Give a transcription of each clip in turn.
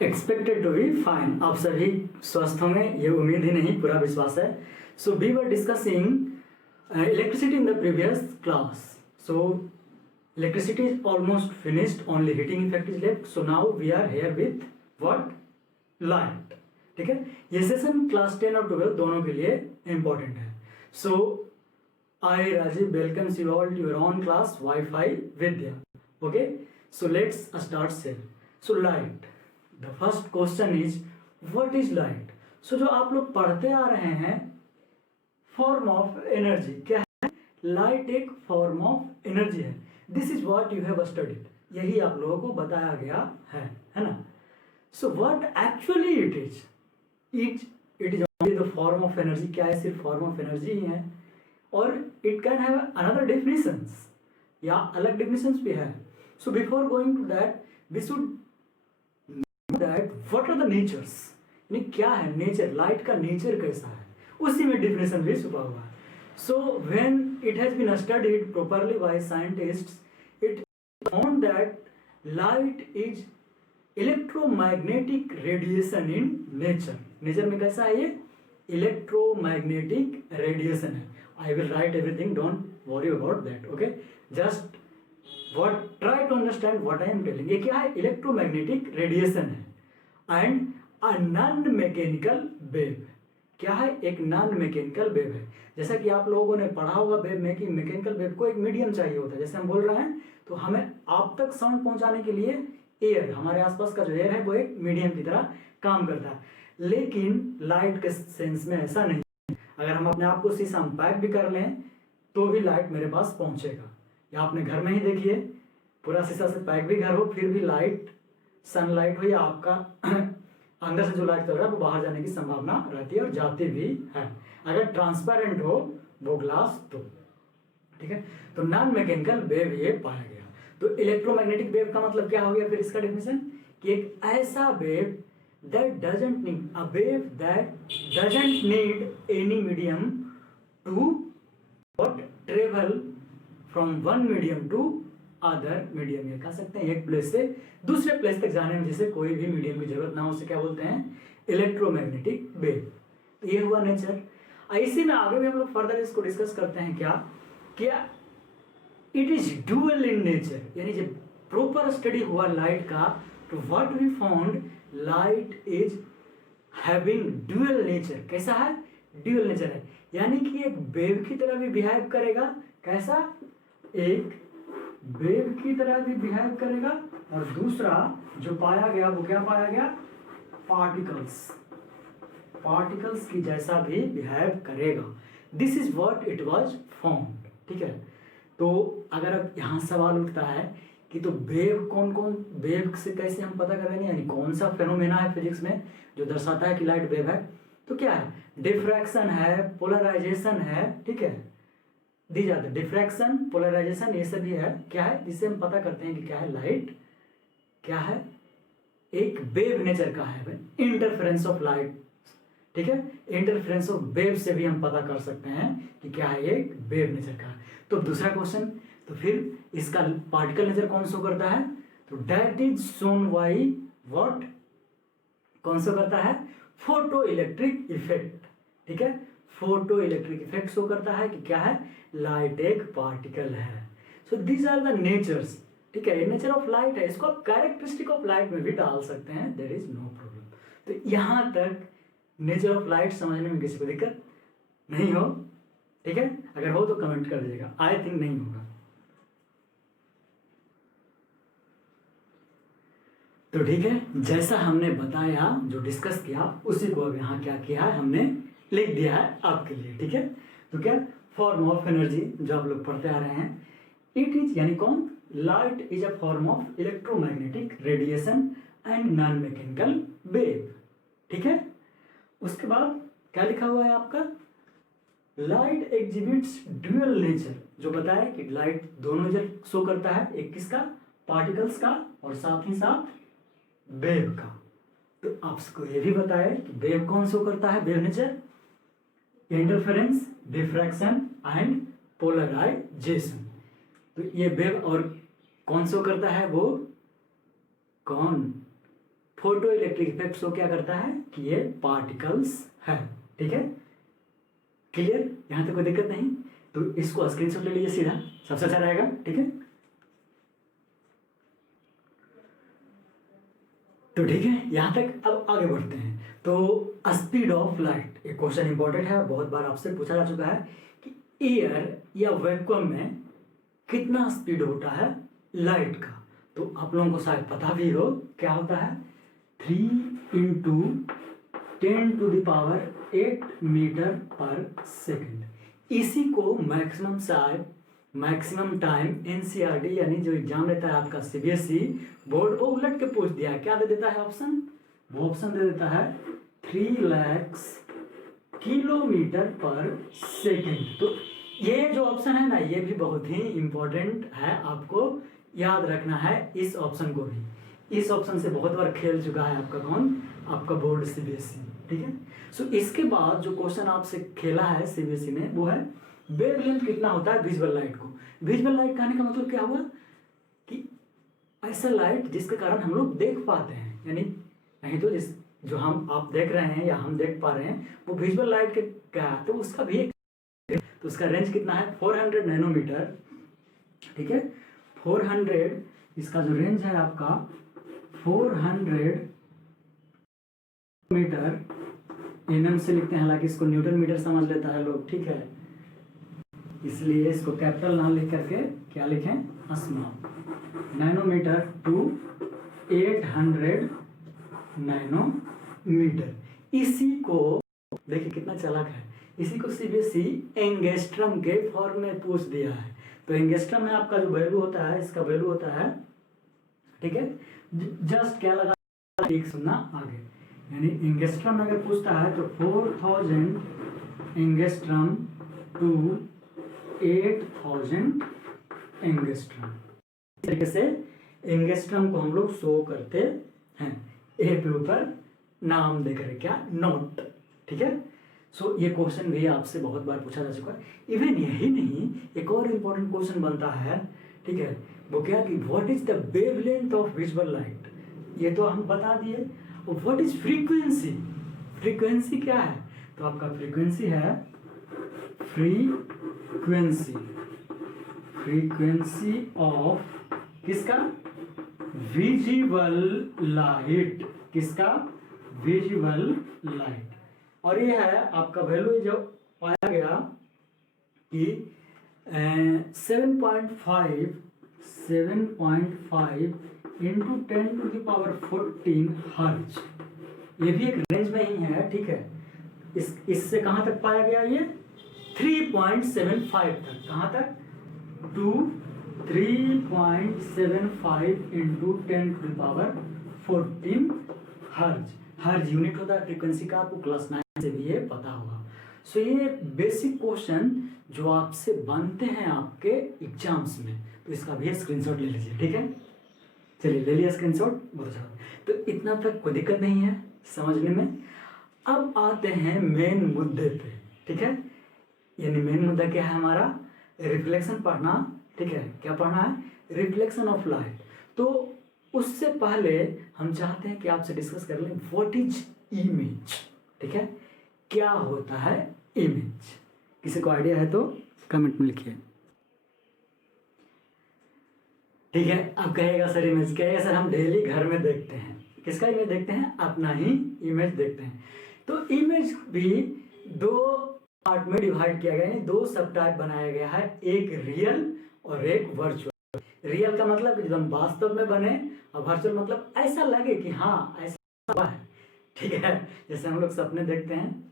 Expected to be fine. आप सभी स्वस्थ होंगे, ये उम्मीद ही नहीं पूरा विश्वास है। So we were discussing electricity in the previous class. So electricity is almost finished, only heating effect is left. So now we are here with what? Light. ठीक है, ये सेशन क्लास 10 और 12 दोनों के लिए इंपॉर्टेंट है। So I Rajiv welcomes you all to your on class WiFi Vidya. Okay, so let's start cell. So light, the first question is what is light. So जो आप लोग पढ़ते आ रहे हैं फॉर्म ऑफ एनर्जी, क्या है? लाइट एक फॉर्म ऑफ एनर्जी है। This is what you have studied, यही आप लोगों को बताया गया है ना। So what actually it is, it is only the form of energy. क्या है? सिर्फ फॉर्म ऑफ एनर्जी ही है, और it can have another definitions, या अलग डेफिनेशंस भी है। So before going to that we should that what are the natures, यानी क्या है नेचर, लाइट का नेचर कैसा है, उसी में डिफिनेशन भी छुपा हुआ है। So when it has been studied properly by scientists, it found that light is electromagnetic radiation in nature. Nature में कैसा है? ये इलेक्ट्रोमैग्नेटिक रेडिएशन है। I will write everything, don't worry about that. Okay, just what try to understand what I am telling। ये क्या है? Electromagnetic radiation है and a non mechanical wave. क्या है? एक नॉन मैकेनिकल वेव है। जैसा कि आप लोगों ने पढ़ा होगा वेव में कि मैकेनिकल वेव को एक मीडियम चाहिए होता है। जैसे हम बोल रहे हैं तो हमें आप तक साउंड पहुंचाने के लिए एयर, हमारे आसपास का जो एयर है वो एक मीडियम की तरह काम करता है। लेकिन लाइट के सेंस में ऐसा नहीं है। अगर हम अपने आप को शीशा में पैक भी कर लें तो भी लाइट मेरे पास पहुंचेगा। या आपने घर में ही देखिए, पूरा शीशा से पैक भी घर हो फिर भी लाइट, सनलाइट हो या आपका अंदर से जो लाइट चल रहा है वो बाहर जाने की संभावना रहती है और जाती भी है, अगर ट्रांसपेरेंट हो वो ग्लास तो। ठीक है, तो नॉन मैकेनिकल वेव ये पाया गया। तो इलेक्ट्रोमैग्नेटिक वेव का मतलब क्या हो गया फिर इसका डेफिनेशन? कि एक ऐसा wave that doesn't need, a wave that doesn't need any medium to what travel from one medium to other medium. ये कह सकते हैं एक प्लेस से दूसरे प्लेस तक जाने में जिसे कोई भी मीडियम की जरूरत ना हो, उसे क्या बोलते हैं? Electromagnetic wave. तो ये हुआ नेचर। इसी में आगे भी हम लोग फर्दर इसको डिस्कस करते हैं। क्या it is dual in nature, यानी जब प्रॉपर स्टडी हुआ लाइट का तो what we found light is having dual nature. कैसा है? ड्यूअल नेचर है, यानी कि एक वेव की तरह भी बिहेव करेगा। कैसा? एक वेव की तरह भी बिहेव करेगा, और दूसरा जो पाया गया वो क्या पाया गया? पार्टिकल्स, पार्टिकल्स की जैसा भी बिहेव करेगा। This is what it was found. ठीक है, तो अगर अब यहाँ सवाल उठता है कि तो वेव कौन कौन, वेव से कैसे हम पता करेंगे, यानी कौन सा फेनोमेना है फिजिक्स में जो दर्शाता है कि लाइट वेव है? तो क्या है? डिफ्रैक्शन है, पोलराइजेशन है। ठीक है, these are the diffraction, polarization, ये सभी है। क्या है? जिससे हम पता करते हैं कि क्या है लाइट, क्या है? एक वेव नेचर का है, इंटरफेरेंस ऑफ लाइट। ठीक है, इंटरफेरेंस ऑफ वेव से भी हम पता कर सकते हैं कि क्या है, एक वेव नेचर का है। तो दूसरा क्वेश्चन, तो फिर इसका पार्टिकल नेचर कौन शो करता है? तो that is shown by what, कौन शो करता है? Photo electric effect. ठीक है, फोटो इलेक्ट्रिक इफेक्ट शो करता है कि क्या है? लाइट एक पार्टिकल है। So these are the natures. ठीक है, नेचर ऑफ लाइट है, इसको आप कैरेक्टरिस्टिक ऑफ लाइट में भी डाल सकते हैं, देयर इज नो प्रॉब्लम। तो यहां तक नेचर ऑफ लाइट समझने में किसी को दिक्कत नहीं हो? ठीक है, अगर हो तो कमेंट कर दीजिएगा। आई थिंक नहीं होगा। तो ठीक है, जैसा हमने बताया, जो डिस्कस किया उसी को अब यहाँ क्या किया है, हमने लिख दिया है आपके लिए। ठीक है, तो क्या? फॉर्म ऑफ एनर्जी जो आप लोग पढ़ते आ रहे हैं, इट इज, यानी कौन? Light is a form of electromagnetic radiation and non mechanical wave. ठीक है, उसके बाद क्या लिखा हुआ है आपका? लाइट एग्जिबिट्स ड्यूअल नेचर, जो बताया कि लाइट दोनों नेचर शो करता है, एक किसका? पार्टिकल्स का, और साथ ही साथ वेव का। तो आपको ये भी बताया कि वेव कौन शो करता है? Wave nature interference, diffraction and polarization. तो ये वेव और कौन शो करता है? वो कौन? फोटो इलेक्ट्रिक इफेक्ट शो क्या करता है कि ये पार्टिकल्स है। ठीक है, क्लियर, यहाँ तक कोई दिक्कत नहीं। तो इसको स्क्रीनशॉट ले लीजिए सीधा, सबसे अच्छा रहेगा। ठीक है, तो ठीक है, यहाँ तक अब आगे बढ़ते हैं। तो स्पीड ऑफ लाइट, एक क्वेश्चन इंपॉर्टेंट है और बहुत बार आपसे पूछा जा चुका है कि एयर या वैक्यूम में कितना स्पीड होता है लाइट का। तो आप लोगों को शायद पता भी हो क्या होता है, 3 × 10⁸ मीटर पर सेकंड। इसी को मैक्सिमम टाइम एनसीईआरटी यानी जो एग्जाम लेता है आपका सीबीएसई बोर्ड, वो उलट के पूछ दिया है। क्या दे देता है ऑप्शन, वो ऑप्शन दे देता है 3 लाख किलोमीटर पर सेकंड। तो ये जो ऑप्शन है ना, ये भी बहुत ही इंपॉर्टेंट है, आपको याद रखना है इस ऑप्शन को भी। इस ऑप्शन से बहुत बार खेल चुका है आपका कौन, आपका बोर्ड सीबीएसई। ठीक है, सो इसके बाद जो क्वेश्चन आपसे खेला है सीबीएसई ने वो है वेवलेंथ कितना होता है विजुअल लाइट को। विजुअल लाइट कहने का मतलब क्या हुआ कि ऐसा लाइट जिसके कारण हम लोग देख पाते हैं, यानी नहीं तो जिस जो हम आप देख रहे हैं या हम देख पा रहे हैं वो विजुअल लाइट के क्या है, तो उसका भी एक, तो उसका रेंज कितना है 400 नैनोमीटर। ठीक है, 400, इसका जो रेंज है आपका 400 मीटर, एनएम से लिखते हैं, हालांकि इसको न्यूटन मीटर समझ लेता है लोग। ठीक है, इसलिए इसको कैपिटल ना लिख करके क्या लिखें, स्मॉल, नैनोमीटर टू 800 नैनोमीटर। इसी को देखिए कितना चालाक है, इसी को सीबीएसई एंगस्ट्रम के फॉर्म में पूछ दिया है। तो एंगस्ट्रम में आपका जो वैल्यू होता है, इसका वैल्यू होता है, ठीक है, जस्ट क्या लगा एक सुनना आगे, यानी एंगस्ट्रम में अगर पूछता है तो 4000 एंगस्ट्रम टू 8000 एंगस्ट्रम। इस तरीके से एंगस्ट्रम को हम लोग शो करते हैं, ए पे ऊपर नाम देकर, क्या, नोट। ठीक है, सो ये क्वेश्चन भी आपसे बहुत बार पूछा जा चुका है। इवन यही नहीं, एक और इम्पोर्टेंट क्वेश्चन बनता है। ठीक है, वो क्या कि what is the wavelength of visual light, ये तो हम बता दिए। व्हाट इज फ्रीक्वेंसी, फ्रीक्वेंसी क्या है, तो आपका फ्रीक्वेंसी है फ्रीक्वेंसी ऑफ किसका, विजिबल लाइट, किसका, विजिबल लाइट। और ये है आपका वैल्यू जो पाया गया कि 7.5 इंटू 10⁻14 हर्ट्ज, ये भी एक रेंज में ही है। ठीक है, इससे कहाँ तक पाया गया, ये 3.75 तक, कहाँ तक, टू 3.75 इंटू 10⁻14 हर्ज यूनिट होता है फ्रीक्वेंसी का, आपको क्लास 9 से भी ये पता होगा। सो ये बेसिक क्वेश्चन जो आपसे बनते हैं आपके एग्जाम्स में, तो इसका भी स्क्रीनशॉट ले लीजिए। ठीक है, चलिए ले लिया स्क्रीनशॉट, बहुत अच्छा। तो इतना तक कोई दिक्कत नहीं है समझने में। अब आते हैं मेन मुद्दे पे। ठीक है, यानी मेन मुद्दा क्या है हमारा, रिफ्लेक्शन पढ़ना। ठीक है, क्या पढ़ना है, रिफ्लेक्शन ऑफ लाइट। तो उससे पहले हम चाहते हैं कि आपसे डिस्कस कर लें व्हाट इज इमेज। ठीक है, क्या होता है इमेज, किसी को आइडिया है तो कमेंट में लिखिए। ठीक है, अब कहेगा सर इमेज क्या है, सर हम डेली घर में देखते हैं, किसका इमेज देखते हैं, अपना ही इमेज देखते हैं। तो इमेज भी दो पार्ट में डिवाइड किया गया है, दो सब टाइप बनाया गया है, एक रियल और एक वर्चुअल। रियल का मतलब एकदम वास्तव में बने, और वर्चुअल मतलब ऐसा लगे कि हाँ ऐसा हुआ है। ठीक है, जैसे हम लोग सपने देखते हैं,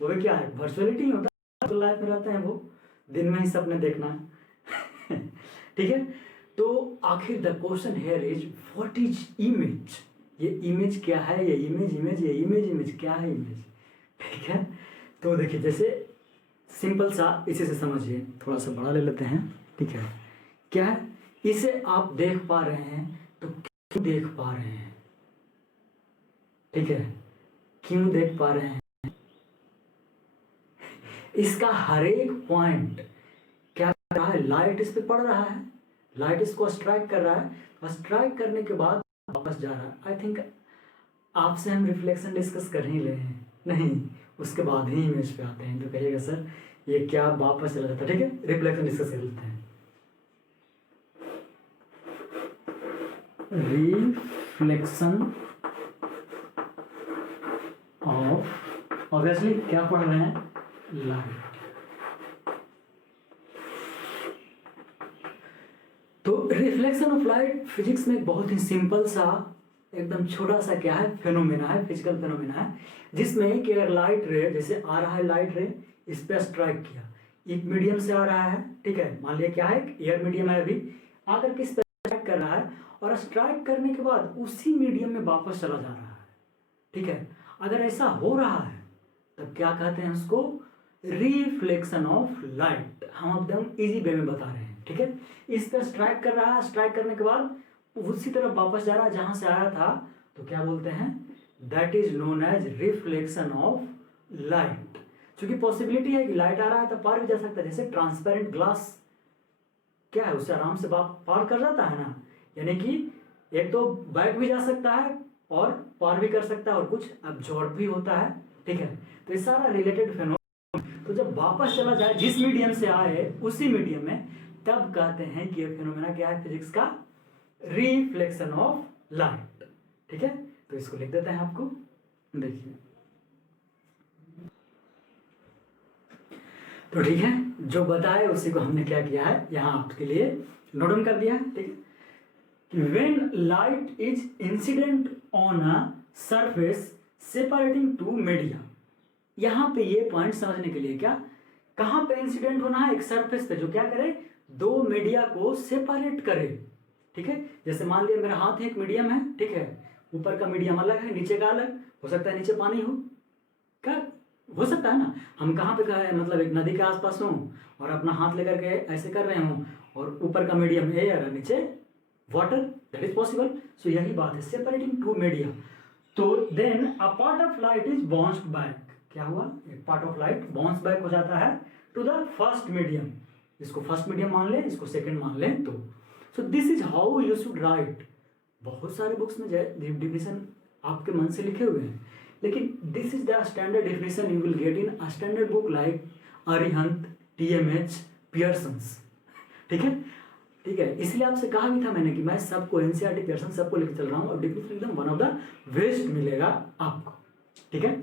वो भी क्या है, वर्चुअलिटी होता है, लाइफ में रहते हैं वो, दिन में ही सपने देखना है। ठीक है, तो आखिर the question here is what is image, ये इमेज क्या है, ये इमेज क्या है इमेज। ठीक है, तो देखिए जैसे सिंपल सा इसी से समझिए, थोड़ा सा बड़ा ले लेते हैं। ठीक है, क्या है, इसे आप देख पा रहे हैं तो क्यों देख पा रहे हैं। ठीक है, क्यों देख पा रहे हैं, इसका हर एक पॉइंट क्या कर रहा है, लाइट इस पे पड़ रहा है, लाइट इसको स्ट्राइक कर रहा है, स्ट्राइक करने के बाद वापस जा रहा है। आई थिंक आपसे हम रिफ्लेक्शन डिस्कस कर ही ले हैं, नहीं उसके बाद ही इमेज पे आते हैं, तो कहिएगा सर ये क्या वापस चला जाता है। ठीक है, रिफ्लेक्शन डिस्कस कर लेते हैं। रिफ्लेक्शन ऑफ, ऑब्वियसली क्या पढ़ रहे हैं, लाइट। तो रिफ्लेक्शन ऑफ लाइट फिजिक्स में एक बहुत ही सिंपल सा एकदम छोटा सा क्या है, फेनोमेना है, फिजिकल फेनोमेना है, जिसमें कि अगर लाइट रे जैसे आ रहा है, लाइट रे इस पर स्ट्राइक किया, एक मीडियम से आ रहा है, ठीक है, मान लिया क्या है, एयर मीडियम है, अभी आकर किस पर स्ट्राइक कर रहा है, और स्ट्राइक करने के बाद उसी मीडियम में वापस चला जा रहा है। ठीक है, अगर ऐसा हो रहा है तब क्या कहते हैं उसको, रिफ्लेक्शन ऑफ लाइट। हम एकदम इजी वे में बता रहे हैं। ठीक है, इस पर स्ट्राइक कर रहा है, स्ट्राइक करने के बाद उसी तरफ वापस जा रहा है जहां से आया था, तो क्या बोलते हैं, that is known as reflection of light. क्योंकि पॉसिबिलिटी है कि लाइट आ रहा है तो पार भी जा सकता है, जैसे ट्रांसपेरेंट ग्लास क्या है, उससे आराम से पार कर जाता है ना, यानी कि एक तो बैक भी जा सकता है और पार भी कर सकता है और कुछ अब्जॉर्ब भी होता है। ठीक है, तो ये सारा रिलेटेड फेनोमेना, तो जब वापस चला जाए जिस मीडियम से आए उसी मीडियम में, तब कहते हैं कि ये फेनोमेना क्या है फिजिक्स का, रिफ्लेक्शन ऑफ लाइट। ठीक है, तो इसको लिख देते हैं आपको, देखिए। तो ठीक है, जो बताए उसी को हमने क्या किया है यहां आपके लिए नोट डाउन कर दिया है। ठीक है, when light is incident on a surface separating two media, यहां पे ये पॉइंट समझने के लिए क्या, कहां पे इंसिडेंट होना है, एक सरफेस पे जो क्या करे, दो मीडिया को सेपरेट करे। ठीक है, जैसे मान लिया मेरा हाथ एक मीडियम है, ठीक है, ऊपर का मीडियम अलग है, नीचे का अलग, हो सकता है नीचे पानी हो, क्या हो सकता है ना, हम कहाँ पे है, मतलब एक नदी के आसपास हूँ और अपना हाथ लेकर के ऐसे कर रहे हूँ, और ऊपर का मीडियम एयर और नीचे water, that is possible. So यही बात है, सेपरेटिंग टू मीडिया। तो then a part of light is bounced back, क्या हुआ, एक part of light bounce back हो जाता है टू द फर्स्ट मीडियम, इसको फर्स्ट मीडियम मान लें, इसको सेकंड मान लें, तो so this is how you should write. बहुत सारे बुक्स में डिफिनेशन आपके मन से लिखे हुए हैं, लेकिन this is the standard definition you will get in a standard book like Arihant, TMH, Pearson's. ठीक है, ठीक है, इसलिए आपसे कहा भी था मैंने कि मैं सबको NCERT, पियर्सन सबको लेकर चल रहा हूँ, और डिफिनेशन एकदम वन ऑफ द बेस्ट मिलेगा आपको। ठीक है,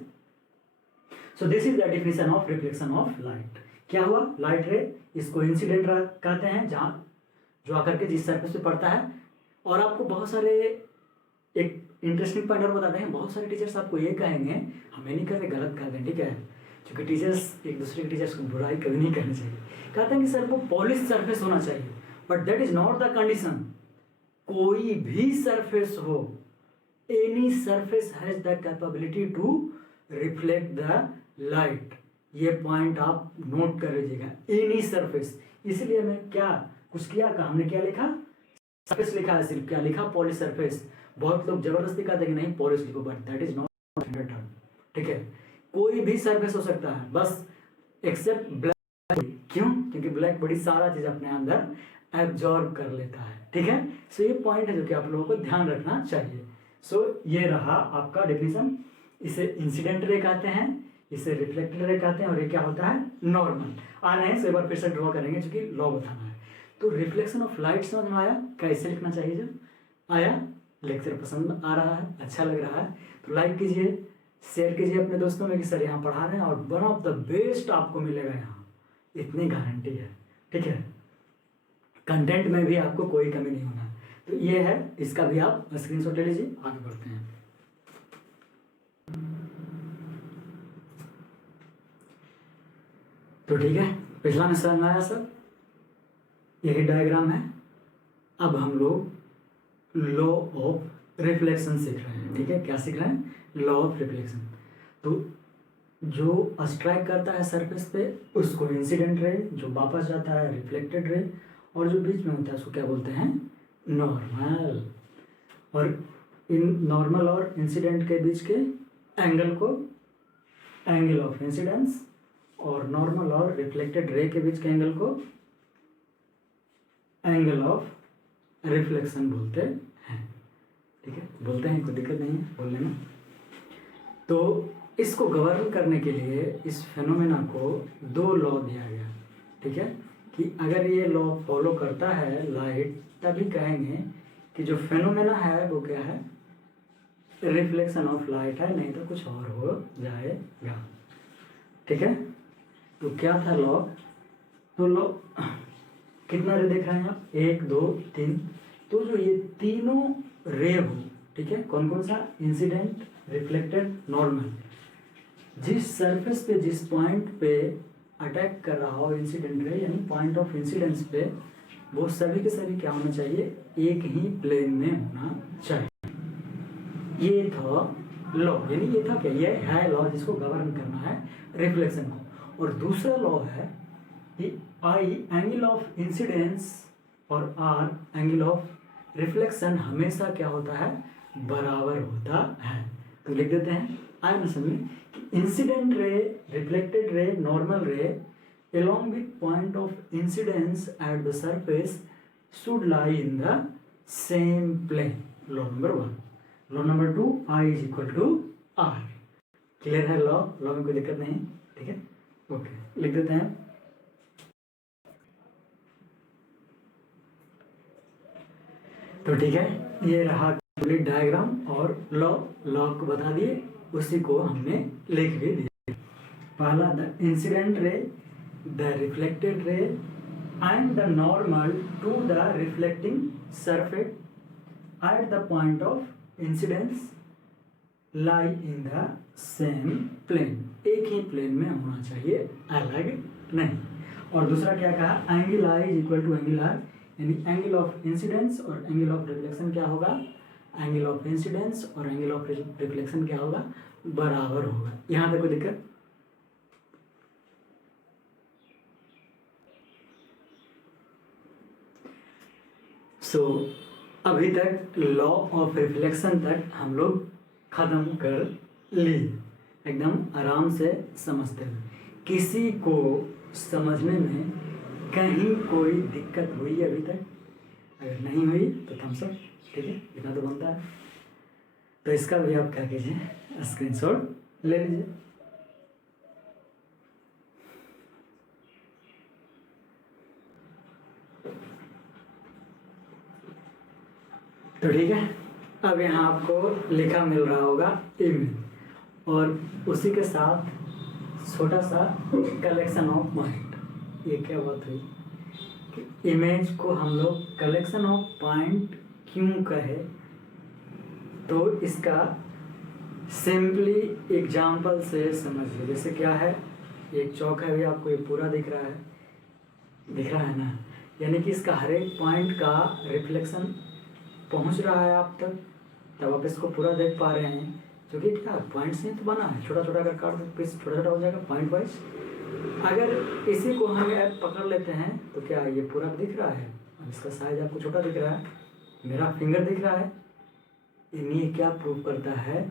सो this is the definition of reflection of light. क्या हुआ, लाइट रे, इसको इंसिडेंट कहते हैं, जहां जो आकर के जिस सरफेस पे पड़ता है। और आपको बहुत सारे एक इंटरेस्टिंग पॉइंट और बताते हैं, बहुत सारे टीचर्स आपको ये कहेंगे, हमें नहीं कहते, गलत कहते हैं, ठीक है, क्योंकि टीचर्स एक दूसरे के टीचर्स को बुराई कभी नहीं करनी चाहिए, कहते हैं कि सर वो पॉलिश सरफेस होना चाहिए, but that is not the condition. कोई भी सरफेस हो, any surface has the capability to reflect the light, ये पॉइंट आप नोट कर लीजिएगा, एनी सरफेस। इसलिए मैं क्या कुछ किया का, हमने क्या लिखा, सरफेस लिखा है, सिर्फ क्या लिखा, पॉलिश सरफेस। बहुत लोग जबरदस्ती कहते हैं कि नहीं पॉलिश लिखो, but that is not standard term. ठीक है, कोई भी सरफेस हो सकता है, बस एक्सेप्ट ब्लैक। क्यों, क्योंकि ब्लैक बड़ी सारा चीज अपने अंदर एब्जॉर्ब कर लेता है। ठीक है, सो ये पॉइंट है जो कि आप लोगों को ध्यान रखना चाहिए। सो ये रहा आपका डिफिनेशन। इसे इंसिडेंट रे कहते हैं, इसे रिफ्लेक्टेड रे कहते हैं, और ये क्या होता है, नॉर्मल। आ रहे हैं, सो एक बार फिर से ड्रॉ करेंगे क्योंकि लॉ बताना है। तो रिफ्लेक्शन ऑफ लाइट समझ में आया, कैसे लिखना चाहिए, जब आया, लेक्चर पसंद आ रहा है, अच्छा लग रहा है, तो लाइक कीजिए, शेयर कीजिए अपने दोस्तों में कि सर यहाँ पढ़ा रहे हैं और वन ऑफ द बेस्ट आपको मिलेगा यहाँ, इतनी गारंटी है। ठीक है, कंटेंट में भी आपको कोई कमी नहीं होना। तो ये है, इसका भी आप स्क्रीनशॉट ले लीजिए, आगे बढ़ते हैं। तो ठीक है, पिछला में समझ में आया सब, यही डायग्राम है। अब हम लोग लॉ ऑफ रिफ्लेक्शन सीख रहे हैं। ठीक है, क्या सीख रहे हैं, लॉ ऑफ रिफ्लेक्शन। तो जो स्ट्राइक करता है सरफेस पे उसको इंसिडेंट रे, जो वापस जाता है रिफ्लेक्टेड रे, और जो बीच में होता है उसको क्या बोलते हैं, नॉर्मल। और इन नॉर्मल और इंसिडेंट के बीच के एंगल को एंगल ऑफ इंसिडेंस, और नॉर्मल और रिफ्लेक्टेड रे के बीच के एंगल को एंगल ऑफ रिफ्लेक्शन बोलते हैं। ठीक है, बोलते हैं, कोई दिक्कत नहीं है बोलने में। तो इसको गवर्न करने के लिए इस फेनोमेना को दो लॉ दिया गया, ठीक है, कि अगर ये लॉ फॉलो करता है लाइट, तभी कहेंगे कि जो फेनोमेना है वो क्या है, रिफ्लेक्शन ऑफ लाइट है, नहीं तो कुछ और हो जाएगा, ठीक है। तो क्या था लॉ, तो लॉ कितना रे देख रहे हैं आप, 1 2 3, तो जो ये तीनों रे हो, ठीक है, कौन कौन सा, इंसिडेंट, रिफ्लेक्टेड, नॉर्मल, जिस सरफेस पे जिस पॉइंट पे अटैक कर रहा हो इंसिडेंट रे, यानी पॉइंट ऑफ इंसिडेंस पे, वो सभी के सभी क्या होना चाहिए, एक ही प्लेन में होना चाहिए। ये था लॉ, यानी ये था क्या, ये है लॉ जिसको गवर्न करना है रिफ्लेक्शन को। और दूसरा लॉ है कि आई एंगल ऑफ इंसिडेंस और आर एंगल ऑफ रिफ्लेक्शन हमेशा क्या होता है, बराबर होता है। तो लिख देते हैं, आए ना समझ में, incident ray, reflected ray, normal रे along with point of incidence at the surface should lie in the same plane. Law number 1. Law number 2, I is equal to R. Clear है लॉ, लॉ में कोई दिक्कत नहीं, ठीक है, okay, लिख देते हैं। तो ठीक है, ये रहा कंप्लीट डायग्राम और लॉ, लॉ को बता दिए, उसी को हमने लिख भी दिया। पहला the incident ray, the reflected ray and the normal to the reflecting surface at the point of incidence lie in the same plane, एक ही प्लेन में होना चाहिए, अलग नहीं। और दूसरा क्या कहा, angle i is equal to angle r, यानी एंगल ऑफ इंसिडेंस और एंगल ऑफ रिफ्लेक्शन क्या होगा, एंगल ऑफ इंसिडेंस और एंगल ऑफ रिफ्लेक्शन क्या होगा, बराबर होगा। यहाँ तक कोई दिक्कत, सो अभी तक लॉ ऑफ रिफ्लेक्शन तक हम लोग खत्म कर लिए, एकदम आराम से समझते हुए। किसी को समझने में कहीं कोई दिक्कत हुई अभी तक, अगर नहीं हुई तो थम्स अप, ठीक है, इतना तो बनता है। तो इसका भी आप क्या कीजिए, स्क्रीनशॉट ले लीजिए। तो ठीक है, अब यहाँ आपको लिखा मिल रहा होगा इमेज, और उसी के साथ छोटा सा कलेक्शन ऑफ पॉइंट। ये क्या बात हुई कि इमेज को हम लोग कलेक्शन ऑफ पॉइंट क्यों कहे, तो इसका सिंपली एग्जाम्पल से समझिए। जैसे क्या है, एक चौक है, अभी आपको ये पूरा दिख रहा है ना, यानी कि इसका हर एक पॉइंट का रिफ्लेक्शन पहुंच रहा है आप तक, तब आप इसको पूरा देख पा रहे हैं, क्योंकि क्या पॉइंट से तो बना है, छोटा छोटा अगर काट दो पीस छोटा छोटा हो जाएगा पॉइंट वाइज। अगर इसी को हम ऐप पकड़ लेते हैं तो क्या ये पूरा दिख रहा है, अब इसका साइज आपको छोटा दिख रहा है, मेरा फिंगर दिख रहा है, ये क्या प्रूव करता है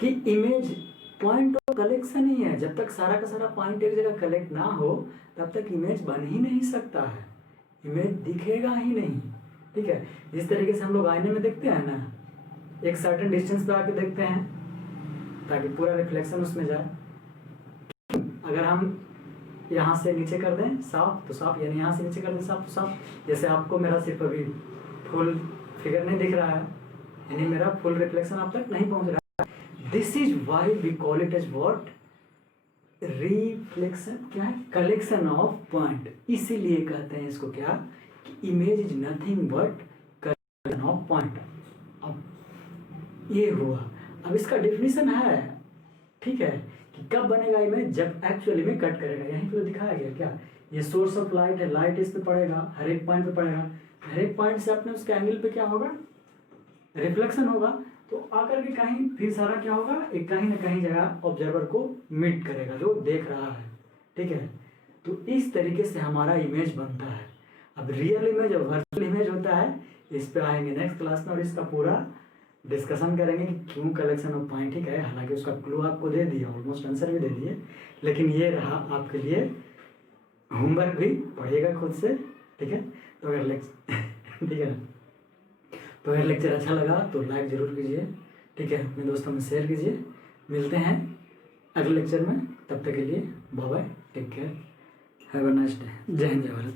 कि इमेज पॉइंट ऑफ कलेक्शन ही है। जब तक सारा का सारा पॉइंट एक जगह कलेक्ट ना हो तब तक इमेज बन ही नहीं सकता है, इमेज दिखेगा ही नहीं, ठीक है। जिस तरीके से हम लोग आईने में देखते हैं ना, एक सर्टेन डिस्टेंस पे आके देखते हैं ताकि पूरा रिफ्लेक्शन उसमें जाए। अगर हम यहाँ से नीचे कर दें साफ तो साफ, यानी यहाँ से नीचे कर दें साफ तो साफ। जैसे आपको मेरा सिर्फ अभी फुल फिगर नहीं दिख रहा है, यानी मेरा फुल रिफ्लेक्शन आप तक नहीं पहुँच रहा है। This is why we call it as what, reflection, क्या है, कलेक्शन ऑफ पॉइंट। इसीलिए कहते हैं इसको क्या, image is nothing but collection of point. अब ये हुआ, अब इसका डेफिनेशन है, ठीक है, कि कब बनेगा इमेज, जब एक्चुअली में कट करेगा। यहीं पे तो दिखाया गया क्या, ये सोर्स ऑफ लाइट है, लाइट इस पे पड़ेगा, हर एक पॉइंट पे पड़ेगा, हर एक पॉइंट से अपने उसके एंगल पे क्या होगा, रिफ्लेक्शन होगा। तो आकर के कहीं फिर सारा क्या होगा, एक कहीं ना कहीं जगह ऑब्जर्वर को मीट करेगा जो देख रहा है, ठीक है। तो इस तरीके से हमारा इमेज बनता है। अब रियल इमेज और वर्चुअल इमेज होता है, इस पे आएंगे नेक्स्ट क्लास में और इसका पूरा डिस्कशन करेंगे कि क्यों कलेक्शन ऑफ पॉइंट, ठीक है। हालांकि उसका क्लू आपको दे दिया, ऑलमोस्ट आंसर भी दे दिए, लेकिन ये रहा आपके लिए होमवर्क, भी पढ़िएगा खुद से, ठीक है। तो अगर ठीक है ना, तो अगर लेक्चर अच्छा लगा तो लाइक ज़रूर कीजिए, ठीक है, अपने दोस्तों में शेयर कीजिए। मिलते हैं अगले लेक्चर में, तब तक के लिए bye bye, take care, have a nice day, जय हिंद जय भारत।